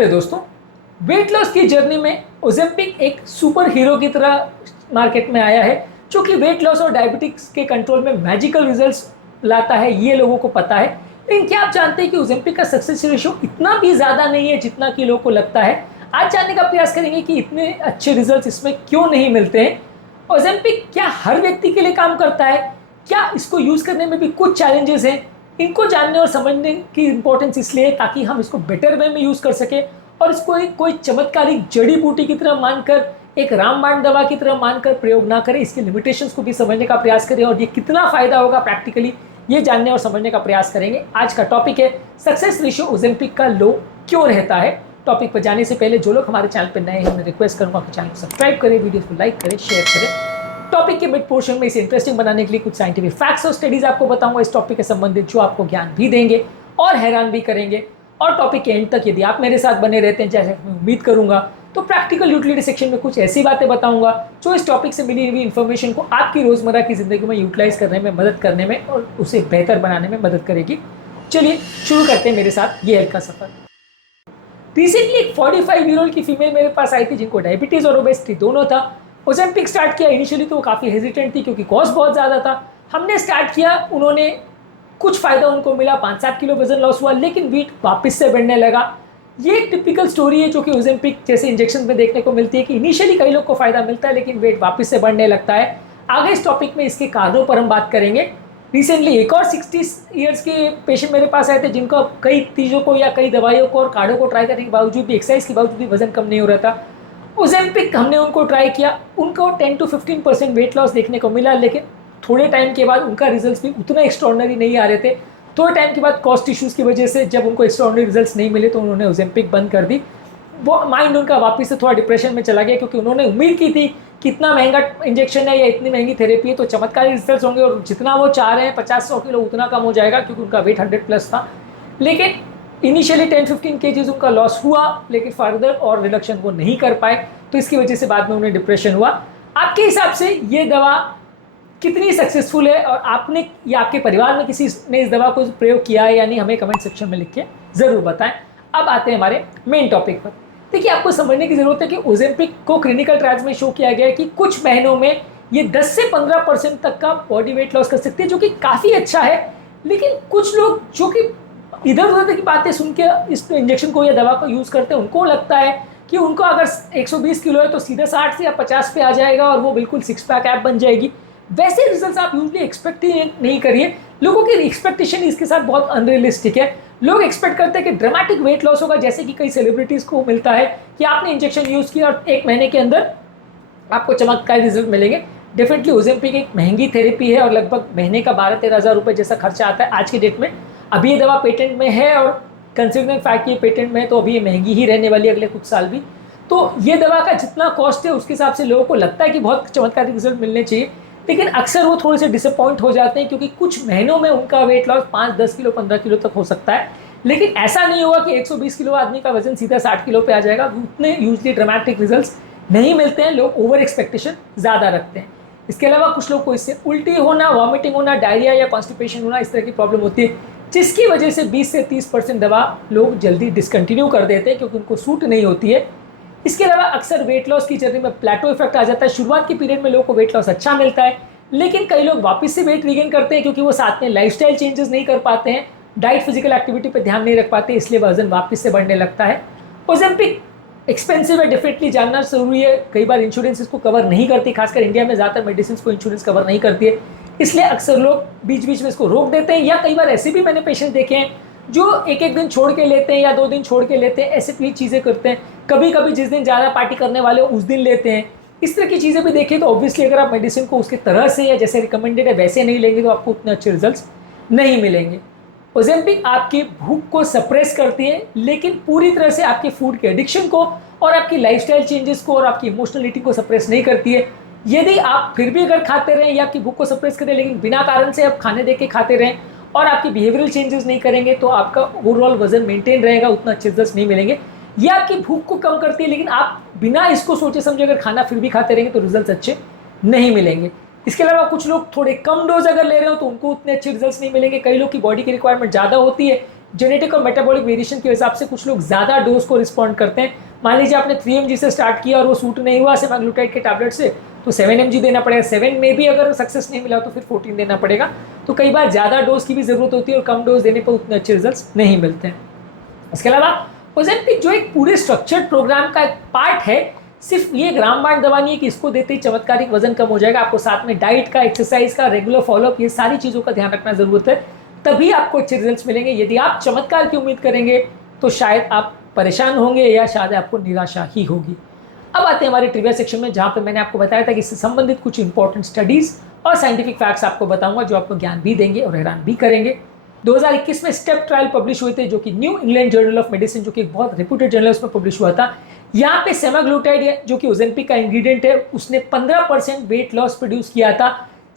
Hello दोस्तों, weight loss की journey में ओजेम्पिक एक सुपर हीरो की तरह मार्केट में आया है जो कि वेट लॉस और डायबिटिक्स के कंट्रोल में मैजिकल रिजल्ट्स लाता है। ये लोगों को पता है। लेकिन क्या आप जानते हैं कि ओजेम्पिक का सक्सेस रेशियो इतना भी ज़्यादा नहीं है जितना कि लोगों को लगता है। आज जानने का प्रयास करेंगे कि इतने अच्छे रिजल्ट्स इसमें क्यों नहीं मिलते हैं। ओजेम्पिक क्या हर व्यक्ति के लिए काम करता है? क्या इसको यूज़ करने में भी कुछ चैलेंजेस हैं? इनको जानने और समझने की इंपॉर्टेंस इसलिए है ताकि हम इसको बेटर वे में यूज़ कर सकें और इसको एक कोई चमत्कारिक जड़ी बूटी की तरह मानकर, एक रामबाण दवा की तरह मानकर प्रयोग ना करें। इसके लिमिटेशंस को भी समझने का प्रयास करें और ये कितना फायदा होगा प्रैक्टिकली, ये जानने और समझने का प्रयास करेंगे। आज का टॉपिक है सक्सेस रेशियो ओजेम्पिक का लो क्यों रहता है। टॉपिक पर जाने से पहले जो लोग हमारे चैनल पर नए हैं उन्हें रिक्वेस्ट करूंगा कि चैनल को सब्सक्राइब करें, वीडियो को लाइक करें, शेयर करें। टॉपिक के मिड पोर्शन में इसे इंटरेस्टिंग बनाने के लिए कुछ साइंटिफिक फैक्ट्स और स्टडीज आपको बताऊंगा इस टॉपिक के संबंधित, जो आपको ज्ञान भी देंगे और हैरान भी करेंगे। और टॉपिक के एंड तक यदि आप मेरे साथ बने रहते हैं, जैसे मैं उम्मीद करूंगा, तो प्रैक्टिकल यूटिलिटी सेक्शन में कुछ ऐसी बातें बताऊंगा जो इस टॉपिक से मिली हुई इन्फॉर्मेशन को आपकी रोजमर्रा की जिंदगी में यूटिलाइज करने में मदद करने में और उसे बेहतर बनाने में मदद करेगी। चलिए शुरू करते हैं मेरे साथ ये हेल्थ का सफर। रिसेंटली एक 45 ईयर ओल्ड की फीमेल मेरे पास आई थी जिनको डायबिटीज और ओबेसिटी दोनों था। ओजेम्पिक स्टार्ट किया। इनिशियली तो वो काफ़ी हेजिटेंट थी क्योंकि कॉस्ट बहुत ज़्यादा था। हमने स्टार्ट किया, उन्होंने कुछ फ़ायदा उनको मिला, 5-7 किलो वजन लॉस हुआ, लेकिन वेट वापस से बढ़ने लगा। ये एक टिपिकल स्टोरी है जो कि ओजेम्पिक जैसे इंजेक्शन में देखने को मिलती है कि इनिशियली कई लोग को फ़ायदा मिलता है लेकिन वेट वापस से बढ़ने लगता है। आगे इस टॉपिक में इसके कारणों पर हम बात करेंगे। रिसेंटली एक और 60 ईयर्स के पेशेंट मेरे पास आए थे जिनको कई चीज़ों को या कई दवाइयों को और कार्डों को ट्राई करने के बावजूद भी, एक्सरसाइज के बावजूद भी वजन कम नहीं हो रहा था। ओजेम्पिक हमने उनको ट्राई किया, उनको 10 to 15% वेट लॉस देखने को मिला, लेकिन थोड़े टाइम के बाद उनका रिजल्ट्स भी उतना एक्स्ट्रॉर्डनरी नहीं आ रहे थे। थोड़े टाइम के बाद कॉस्ट इश्यूज़ की वजह से जब उनको एक्स्ट्रॉर्डनरी रिजल्ट्स नहीं मिले तो उन्होंने ओजेम्पिक बंद कर दी। वो माइंड उनका वापस से थोड़ा डिप्रेशन में चला गया क्योंकि उन्होंने उम्मीद की थी कि इतना महंगा इंजेक्शन है या इतनी महंगी थेरेपी है तो चमत्कारी रिजल्ट्स होंगे और जितना वो चाह रहे हैं 50-100 किलो उतना कम हो जाएगा क्योंकि उनका वेट 100+ था। लेकिन इनिशियली 10-15 केजीज उनका लॉस हुआ लेकिन फर्दर और रिडक्शन वो नहीं कर पाए, तो इसकी वजह से बाद में उन्हें डिप्रेशन हुआ। आपके हिसाब से ये दवा कितनी सक्सेसफुल है और आपने या आपके परिवार में किसी ने इस दवा को प्रयोग किया है या नहीं, हमें कमेंट सेक्शन में लिख के ज़रूर बताएं। अब आते हैं हमारे मेन टॉपिक पर। देखिए, आपको समझने की ज़रूरत है कि ओजेम्पिक को क्लिनिकल ट्रायल्स में शो किया गया है कि कुछ महीनों में ये 10 से 15% तक का बॉडी वेट लॉस कर सकती है, जो कि काफ़ी अच्छा है। लेकिन कुछ लोग जो कि इधर उधर की बातें सुन के इस इंजेक्शन को या दवा को यूज़ करते हैं, उनको लगता है कि उनको अगर 120 किलो है तो सीधा 60 से या 50 पे आ जाएगा और वो बिल्कुल 6 पैक ऐप बन जाएगी। वैसे रिजल्ट्स आप यूजली एक्सपेक्ट ही नहीं करिए। लोगों की एक्सपेक्टेशन इसके साथ बहुत अनरियलिस्टिक है। लोग एक्सपेक्ट करते हैं कि ड्रामेटिक वेट लॉस होगा, जैसे कि कई सेलिब्रिटीज़ को मिलता है कि आपने इंजेक्शन यूज़ किया और 1 महीने के अंदर आपको चमत्कारी रिजल्ट मिलेंगे। डेफिनेटली ओजेम्पिक एक महंगी थेरेपी है और लगभग महीने का 12-13 हज़ार रुपये जैसा खर्चा आता है आज के डेट में। अभी ये दवा पेटेंट में है और कंसिडरिंग फैक्ट ये पेटेंट में है तो अभी ये महंगी ही रहने वाली है अगले कुछ साल भी। तो ये दवा का जितना कॉस्ट है उसके हिसाब से लोगों को लगता है कि बहुत चमत्कारी रिजल्ट मिलने चाहिए, लेकिन अक्सर वो थोड़े से डिसअपॉइंट हो जाते हैं क्योंकि कुछ महीनों में उनका वेट लॉस 5-10 किलो 15 किलो तक हो सकता है। लेकिन ऐसा नहीं होगा कि 120 किलो आदमी का वजन सीधा 60 किलो पे आ जाएगा। उतने यूजली ड्रामेटिक रिजल्ट्स नहीं मिलते हैं। लोग ओवर एक्सपेक्टेशन ज़्यादा रखते हैं। इसके अलावा कुछ लोग को इससे उल्टी होना, वॉमिटिंग होना, डायरिया या कॉन्स्टिपेशन होना, इस तरह की प्रॉब्लम होती है, जिसकी वजह से 20 से 30% दवा लोग जल्दी डिसकंटिन्यू कर देते हैं क्योंकि उनको सूट नहीं होती है। इसके अलावा अक्सर वेट लॉस की जर्नी में प्लेटो इफेक्ट आ जाता है। शुरुआत के पीरियड में लोगों को वेट लॉस अच्छा मिलता है, लेकिन कई लोग वापस से वेट रिगेन करते हैं क्योंकि वो साथ में लाइफस्टाइल चेंजेस नहीं कर पाते हैं, डाइट फिजिकल एक्टिविटी पर ध्यान नहीं रख पाते, इसलिए वजन वापस से बढ़ने लगता है। ओजेम्पिक एक्सपेंसिव है, डेफिनेटली जानना जरूरी है। कई बार इंश्योरेंस इसको कवर नहीं करती, खासकर इंडिया में ज़्यादातर मेडिसिन को इंश्योरेंस कवर नहीं करती है, इसलिए अक्सर लोग बीच बीच में इसको रोक देते हैं। या कई बार ऐसे भी मैंने पेशेंट देखे हैं जो एक दिन छोड़ के लेते हैं या 2 दिन छोड़ के लेते हैं, ऐसे भी चीज़ें करते हैं। कभी कभी जिस दिन ज़्यादा पार्टी करने वाले हो उस दिन लेते हैं। इस तरह की चीज़ें भी देखिए तो ऑब्वियसली अगर आप मेडिसिन को उसके तरह से या जैसे रिकमेंडेड है वैसे नहीं लेंगे तो आपको उतने अच्छे रिजल्ट्स नहीं मिलेंगे। ओजेम्पिक आपकी भूख को सप्रेस करती है, लेकिन पूरी तरह से आपके फूड के एडिक्शन को और आपकी लाइफस्टाइल चेंजेस को और आपकी इमोशनल ईटिंग को सप्रेस नहीं करती है। यदि आप फिर भी अगर खाते रहें या आपकी भूख को सप्रेस करें लेकिन बिना कारण से आप खाने दे के खाते रहें और आपकी बिहेवियरल चेंजेस नहीं करेंगे तो आपका ओवरऑल वजन मेंटेन रहेगा, उतना अच्छे रिजल्ट्स नहीं मिलेंगे। ये आपकी भूख को कम करती है, लेकिन आप बिना इसको सोचे समझे अगर खाना फिर भी खाते रहेंगे तो रिजल्ट्स अच्छे नहीं मिलेंगे। इसके अलावा कुछ लोग थोड़े कम डोज अगर ले रहे हो तो उनको उतने अच्छे रिजल्ट्स नहीं मिलेंगे। कई लोग की बॉडी की रिक्वायरमेंट ज़्यादा होती है, जेनेटिक और मेटाबॉलिक वेरिएशन के हिसाब से कुछ लोग ज़्यादा डोज को रिस्पॉन्ड करते हैं। मान लीजिए आपने 3 mg से स्टार्ट किया और वो सूट नहीं हुआ सेमाग्लूटाइड के टैबलेट से, तो 7 mg देना पड़ेगा। 7 में भी अगर सक्सेस नहीं मिला तो फिर 14 देना पड़ेगा। तो कई बार ज़्यादा डोज की भी ज़रूरत होती है और कम डोज देने पर उतने अच्छे रिजल्ट नहीं मिलते हैं। इसके अलावा ओजेम्पिक जो एक पूरे स्ट्रक्चर्ड प्रोग्राम का एक पार्ट है, सिर्फ ये रामबाण दवा नहीं है कि इसको देते ही चमत्कारिक वजन कम हो जाएगा। आपको साथ में डाइट का, एक्सरसाइज का, रेगुलर फॉलोअप, ये सारी चीज़ों का ध्यान रखना जरूरत है, तभी आपको अच्छे रिजल्ट्स मिलेंगे। यदि आप चमत्कार की उम्मीद करेंगे तो शायद आप परेशान होंगे या शायद आपको निराशा ही होगी। अब आते हैं हमारे ट्रिविया सेक्शन में, जहाँ पे मैंने आपको बताया था कि इससे संबंधित कुछ इंपॉर्टेंट स्टडीज़ और साइंटिफिक फैक्ट्स आपको बताऊंगा जो आपको ज्ञान भी देंगे और हैरान भी करेंगे। 2021 में स्टेप ट्रायल पब्लिश हुए थे, जो कि new England journal of medicine, जो कि एक बहुत रेप्यूटेड जर्नल, उसमें पब्लिश हुआ था। यहाँ पे सेमाग्लूटाइड जो कि ओजेम्पिक का इंग्रेडिएंट है, उसने 15% वेट लॉस प्रोड्यूस किया था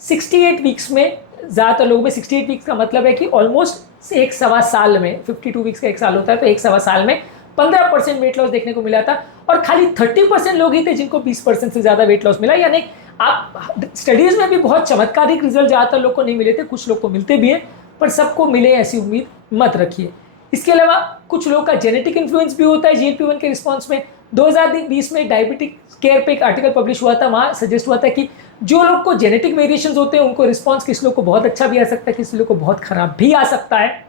68 वीक्स में। ज़्यादातर लोगों में 68 वीक्स का मतलब है कि ऑलमोस्ट 1.25 साल में, 52 वीक्स का 1 साल होता है, तो 1.25 साल में 15% वेट लॉस देखने को मिला था। और खाली 30% लोग ही थे जिनको 20% से ज़्यादा वेट लॉस मिला। यानी आप स्टडीज़ में भी बहुत चमत्कारिक रिजल्ट ज़्यादातर लोग को नहीं मिले थे, कुछ लोग को मिलते भी हैं, पर सबको मिले ऐसी उम्मीद मत रखिए। इसके अलावा कुछ लोग का जेनेटिक इन्फ्लुएंस भी होता है GLP-1 के रिस्पॉन्स में। 2020 में डायबिटिक केयर पे एक आर्टिकल पब्लिश हुआ था, वहाँ सजेस्ट हुआ था कि जो लोग को जेनेटिक वेरिएशंस होते हैं उनको रिस्पॉन्स किस लोग को बहुत अच्छा भी आ सकता है, किस लोग को बहुत खराब भी आ सकता है।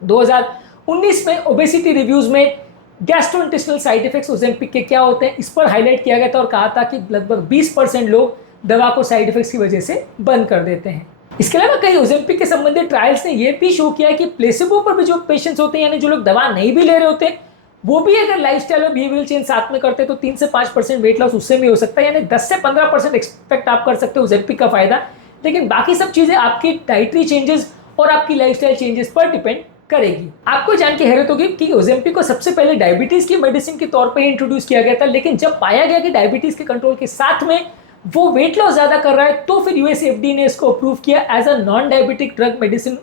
2019 में ओबेसिटी रिव्यूज़ में गैस्ट्रोइंटेस्टिनल साइड इफेक्ट्स ओजेम्पिक के क्या होते हैं, इस पर हाईलाइट किया गया था और कहा था कि लगभग 20% लोग दवा को साइड इफेक्ट्स की वजह से बंद कर देते हैं। इसके अलावा कई ओजेम्पिक के संबंधित ट्रायल्स ने यह भी शो किया है कि प्लेसिबो पर भी जो पेशेंट्स होते हैं, यानी जो लोग दवा नहीं भी ले रहे होते, वो भी अगर लाइफस्टाइल और बिहेवियरल चेंज साथ में करते हैं तो 3 से 5% वेट लॉस उससे भी हो सकता है। यानी 10 से 15% एक्सपेक्ट आप कर सकते हो ओजेम्पिक का फायदा, लेकिन बाकी सब चीज़ें आपकी डाइटरी चेंजेस और आपकी लाइफस्टाइल चेंजेस पर डिपेंड करेगी। आपको जान के हैरत होगी कि ओजेम्पिक को सबसे पहले डायबिटीज़ की मेडिसिन के तौर पर ही इंट्रोड्यूस किया गया था, लेकिन जब पाया गया कि डायबिटीज़ के कंट्रोल के साथ में वो वेट लॉस ज़्यादा कर रहा है, तो फिर यूएस FDA ने इसको अप्रूव किया as a non diabetic drug medicine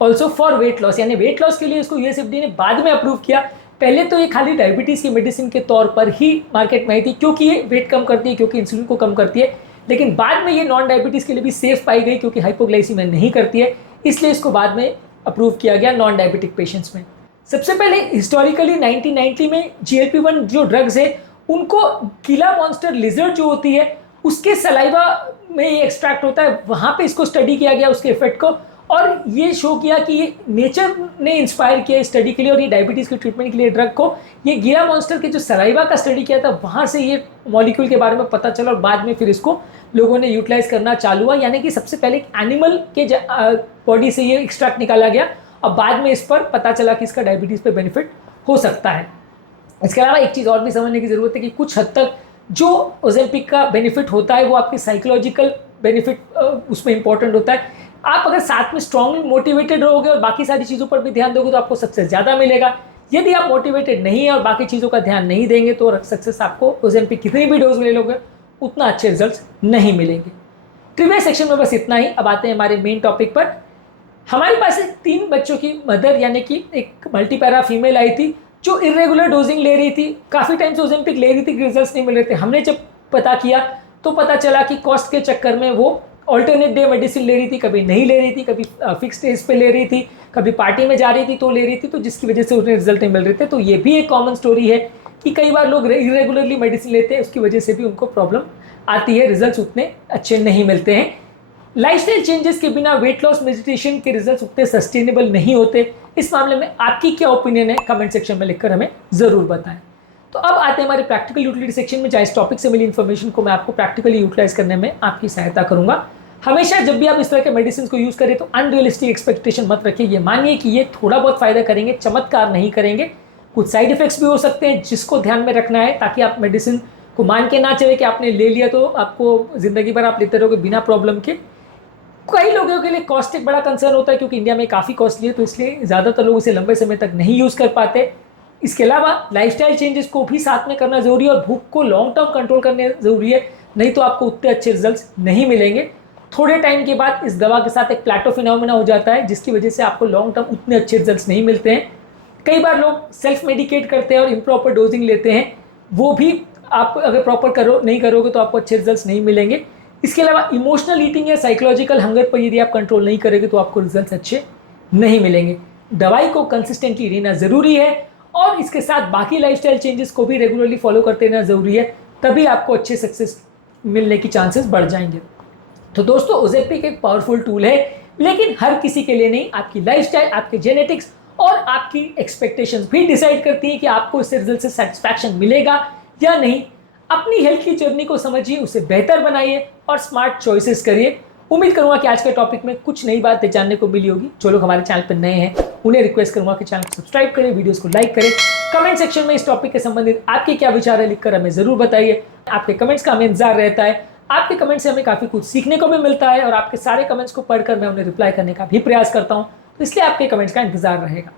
also for weight loss. यानी वेट लॉस के लिए इसको यूएस FDA ने बाद में अप्रूव किया। पहले तो ये खाली डायबिटीज़ की मेडिसिन के तौर पर ही मार्केट में आई थी, क्योंकि ये वेट कम करती है, क्योंकि इंसुलिन को कम करती है, लेकिन बाद में ये नॉन डायबिटीज़ के लिए भी सेफ पाई गई, क्योंकि हाइपोग्लाइसीमिया नहीं करती है, इसलिए इसको बाद में अप्रूव किया गया नॉन डायबिटिक पेशेंट्स में। सबसे पहले हिस्टोरिकली 1990 में GLP-1 जो ड्रग्स है उनको गीला मॉन्स्टर लिजर्ड जो होती है उसके सलाइवा में ये एक्सट्रैक्ट होता है, वहाँ पे इसको स्टडी किया गया उसके इफेक्ट को, और ये शो किया कि ये नेचर ने इंस्पायर किया स्टडी के लिए और ये डायबिटीज़ के ट्रीटमेंट के लिए ड्रग को। ये गीला मॉन्स्टर के जो सलाइवा का स्टडी किया था वहाँ से ये मॉलिक्यूल के बारे में पता चला और बाद में फिर इसको लोगों ने यूटिलाइज करना चालू हुआ। यानी कि सबसे पहले एनिमल के बॉडी से ये एक्सट्रैक्ट निकाला गया और बाद में इस पर पता चला कि इसका डायबिटीज़ पे बेनिफिट हो सकता है। इसके अलावा एक चीज़ और भी समझने की ज़रूरत है कि कुछ हद तक जो ओजेम्पिक का बेनिफिट होता है वो आपकी साइकोलॉजिकल बेनिफिट उसमें इंपॉर्टेंट होता है। आप अगर साथ में स्ट्रांगली मोटिवेटेड रहोगे और बाकी सारी चीज़ों पर भी ध्यान दोगे तो आपको सक्सेस ज़्यादा मिलेगा। यदि आप मोटिवेटेड नहीं है और बाकी चीज़ों का ध्यान नहीं देंगे तो सक्सेस आपको ओजेम्पिक कितनी भी डोज ले लोगे उतना अच्छे रिजल्ट्स नहीं मिलेंगे। ट्रिविया सेक्शन में बस इतना ही। अब आते हैं हमारे मेन टॉपिक पर। हमारे पास 3 बच्चों की मदर यानी कि एक मल्टीपैरा फीमेल आई थी जो इरेगुलर डोजिंग ले रही थी, काफ़ी टाइम से ओजेम्पिक ले रही थी, रिजल्ट्स नहीं मिल रहे थे। हमने जब पता किया तो पता चला कि कॉस्ट के चक्कर में वो ऑल्टरनेट डे मेडिसिन ले रही थी, कभी नहीं ले रही थी, कभी फिक्स डेज पे ले रही थी, कभी पार्टी में जा रही थी तो ले रही थी, तो जिसकी वजह से उन्हें रिजल्ट नहीं मिल रहे थे। तो ये भी एक कॉमन स्टोरी है कि कई बार लोग इरेगुलरली मेडिसिन लेते हैं, उसकी वजह से भी उनको प्रॉब्लम आती है, रिजल्ट उतने अच्छे नहीं मिलते हैं। लाइफस्टाइल चेंजेस के बिना वेट लॉस मेडिटेशन के रिजल्ट्स उतने सस्टेनेबल नहीं होते। इस मामले में आपकी क्या ओपिनियन है कमेंट सेक्शन में लिखकर हमें ज़रूर बताएं। तो अब आते हैं हमारे प्रैक्टिकल यूटिलिटी सेक्शन में, जहाँ इस टॉपिक से मिली इन्फॉर्मेशन को मैं आपको प्रैक्टिकली यूटिलाइज करने में आपकी सहायता करूंगा। हमेशा जब भी आप इस तरह के मेडिसिन को यूज़ करें तो अनरियलिस्टिक एक्सपेक्टेशन मत रखिए। ये मानिए कि ये थोड़ा बहुत फ़ायदा करेंगे, चमत्कार नहीं करेंगे। कुछ साइड इफेक्ट्स भी हो सकते हैं जिसको ध्यान में रखना है, ताकि आप मेडिसिन को मान के ना चले कि आपने ले लिया तो आपको ज़िंदगी भर आप लेते रहोगे बिना प्रॉब्लम के। कई लोगों के लिए कॉस्ट एक बड़ा कंसर्न होता है, क्योंकि इंडिया में काफ़ी कॉस्टली है, तो इसलिए ज़्यादातर लोग इसे लंबे समय तक नहीं यूज़ कर पाते। इसके अलावा लाइफस्टाइल चेंजेस को भी साथ में करना ज़रूरी है और भूख को लॉन्ग टर्म कंट्रोल करने ज़रूरी है, नहीं तो आपको उतने अच्छे रिजल्ट्स नहीं मिलेंगे। थोड़े टाइम के बाद इस दवा के साथ एक प्लेटो फिनोमेना हो जाता है, जिसकी वजह से आपको लॉन्ग टर्म उतने अच्छे रिजल्ट्स नहीं मिलते हैं। कई बार लोग सेल्फ मेडिकेट करते हैं और इम्प्रॉपर डोजिंग लेते हैं, वो भी आप अगर प्रॉपर नहीं करोगे तो आपको अच्छे रिजल्ट्स नहीं मिलेंगे। इसके अलावा इमोशनल ईटिंग या साइकोलॉजिकल हंगर पर यदि आप कंट्रोल नहीं करेंगे तो आपको रिजल्ट्स अच्छे नहीं मिलेंगे। दवाई को कंसिस्टेंटली लेना ज़रूरी है और इसके साथ बाकी लाइफस्टाइल चेंजेस को भी रेगुलरली फॉलो करते रहना ज़रूरी है, तभी आपको अच्छे सक्सेस मिलने की चांसेस बढ़ जाएंगे। तो दोस्तों ओजेपिक एक पावरफुल टूल है, लेकिन हर किसी के लिए नहीं। आपकी लाइफस्टाइल, आपके जेनेटिक्स और आपकी एक्सपेक्टेशंस भी डिसाइड करती है कि आपको इससे रिजल्ट से सेटिस्फैक्शन मिलेगा या नहीं। अपनी हेल्थ की जर्नी को समझिए, उसे बेहतर बनाइए और स्मार्ट चॉइसेस करिए। उम्मीद करूंगा कि आज के टॉपिक में कुछ नई बातें जानने को मिली होगी। जो लोग हमारे चैनल पर नए हैं उन्हें रिक्वेस्ट करूंगा कि चैनल को सब्सक्राइब करें, वीडियोस को लाइक करें। कमेंट सेक्शन में इस टॉपिक के संबंधित आपके क्या विचार है लिखकर हमें जरूर बताइए। आपके कमेंट्स का हमें इंतजार रहता है। आपके कमेंट से हमें काफ़ी कुछ सीखने को भी मिलता है और आपके सारे कमेंट्स को पढ़कर मैं उन्हें रिप्लाई करने का भी प्रयास करता हूं, तो इसलिए आपके कमेंट्स का इंतजार रहेगा।